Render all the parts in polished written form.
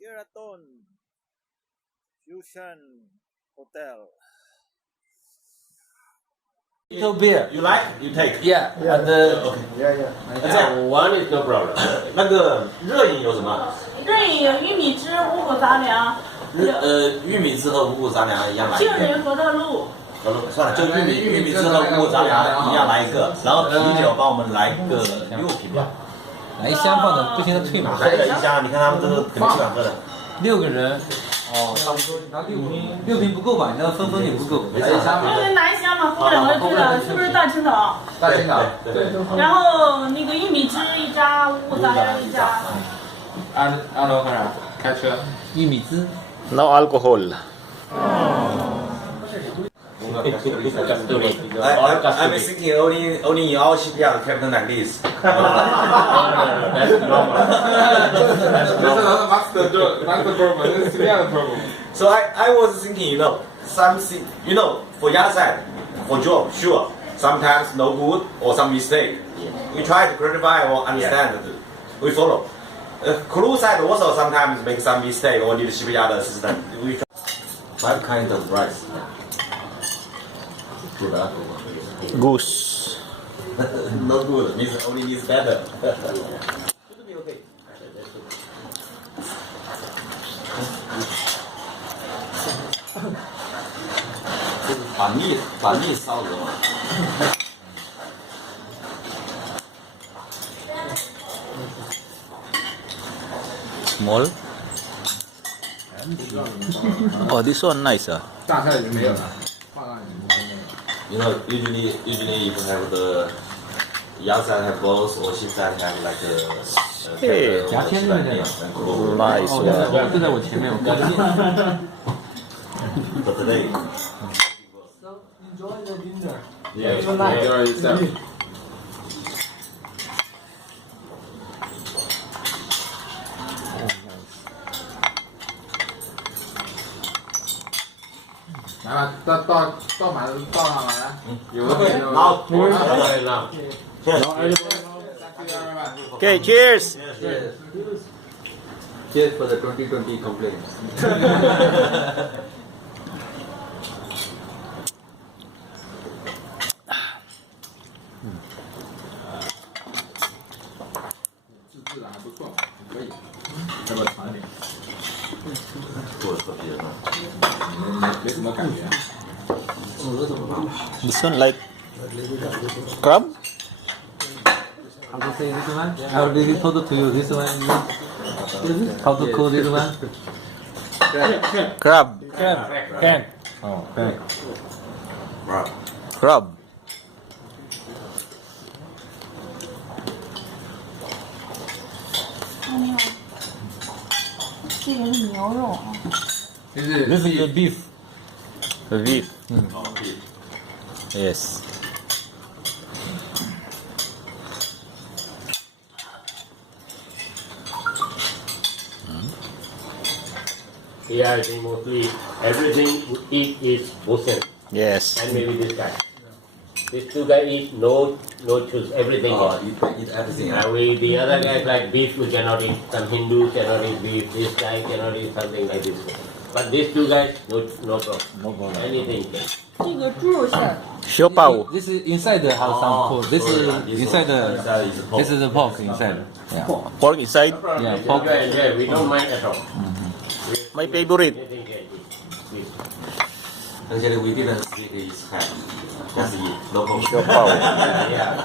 Sheraton Fusion Hotel. Little beer. You like? You take. Yeah. And Okay. One is no problem. 那个热饮有什么？热饮有玉米汁、五谷杂粮，玉米汁和五谷杂粮一样来一杏个。仁和乐露。算了，就玉米汁和五谷杂粮一样来一个，然后啤酒帮我们来一个6瓶吧。来一箱放着，不行的退马。来了一箱，你看他们这个肯定去2个人。 6个人，哦，差不多拿6瓶不够吧？你那分也不够。没事，6个人拿一箱嘛，喝2个对的，是不是大青岛？大青岛。对。然后那个玉米汁1扎，五谷杂粮1扎。按照看啥？开车。玉米汁。 No alcohol. I'm thinking only in our shipyard captain like this. That's normal. That's the problem. That's the problem. So I was thinking, something, for the other side, for job, sure, sometimes no good or some mistake. We try to clarify or understand. We follow. Crew side also sometimes make some mistake or need shipyard assistant. We try 5 kinds of rice. Goose. No good, means only needs better. Should be okay. 就是把蜜烧热嘛。Small. Oh, this one nice. 大菜已经没有了，放那里。 Usually if you have the outside have both or ship side have like Hey. Nice one. ，就在我前面，我高兴。 But today, Enjoy the dinner. yeah, Enjoy yourself. 来吧，倒满倒上来啊！有的会有。好，对了。 Okay, cheers. Cheers for the 2020 complaints. 自制的还不错，可以。要不要尝一点？做的特别的。没什么感觉。 This one like crab. How to say this one? I already told to you this one. How to call this one? Crab. Can. Oh, can. Crab. 这个是牛肉啊。这是 This is the beef. Beef. Yes. Here I think mostly everything we eat is Muslim Yes. and maybe this guy. These 2 guys eat no choose everything. Eat everything. The other guys like beef we cannot eat. Some Hindus cannot eat beef. This guy cannot eat something like this. But these 2 guys no problem. Anything. 这个猪肉馅儿。 Siopao. This is inside the have some pork. This is inside the. Inside is pork. This is the pork inside. Yeah. Pork inside. Yeah, pork. Enjoy. We don't mind at all. My favorite. Anything can eat. Actually, we didn't speak his hand. Just eat. No problem. Siopao. Yeah.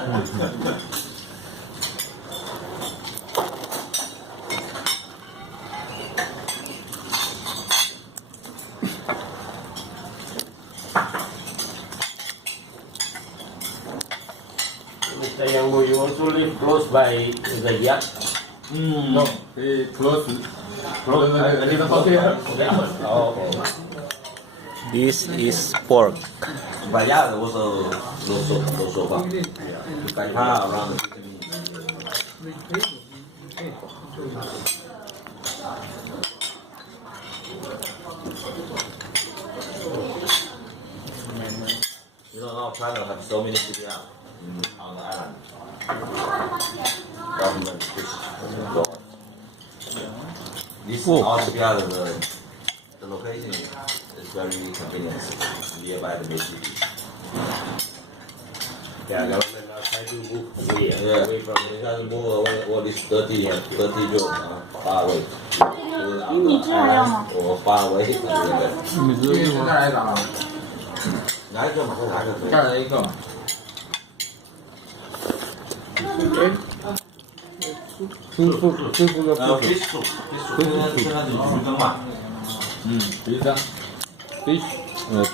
Mr. Yangbo, you also live close by the yacht? No, they close. A little hotel? Oh, okay. This is pork. But yeah, also no sofa. Like around 15 minutes. Now China have so many cities on the island. Government push. This Oh. altogether the location is very convenient nearby the main city. Yeah, government now try to move away, Yeah, away from they try to move away all this dirty road far away. 玉米汁还要吗？ Or far away. 你知玉米这儿来咋了？拿一个嘛，拿一个可以这。儿来一个嘛。舒服的fish soup，fish soup，现在是鱼羹嘛。鱼羹 fish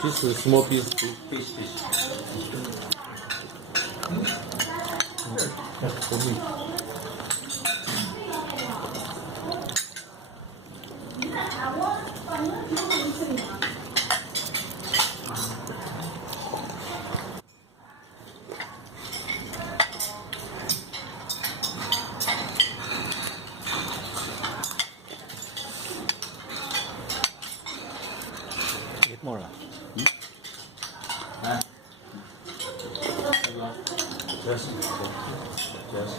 piece small piece fish。Eat more. Yes. Yes.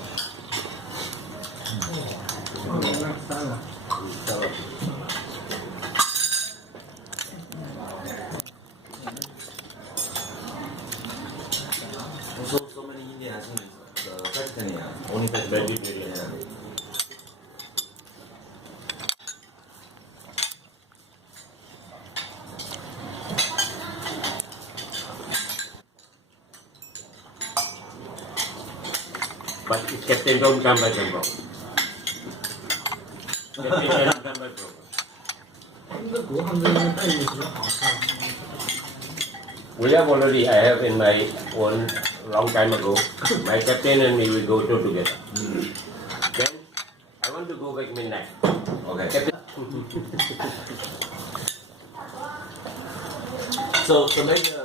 So many Indians, vegetarian, only vegetarian. But if Captain don't come by the problem. Captain cannot come by problem. 那国航的待遇很好看。 William already I have in my one long time ago. My captain and me will go to together. Then I want to go back midnight. Okay. Captain, So the major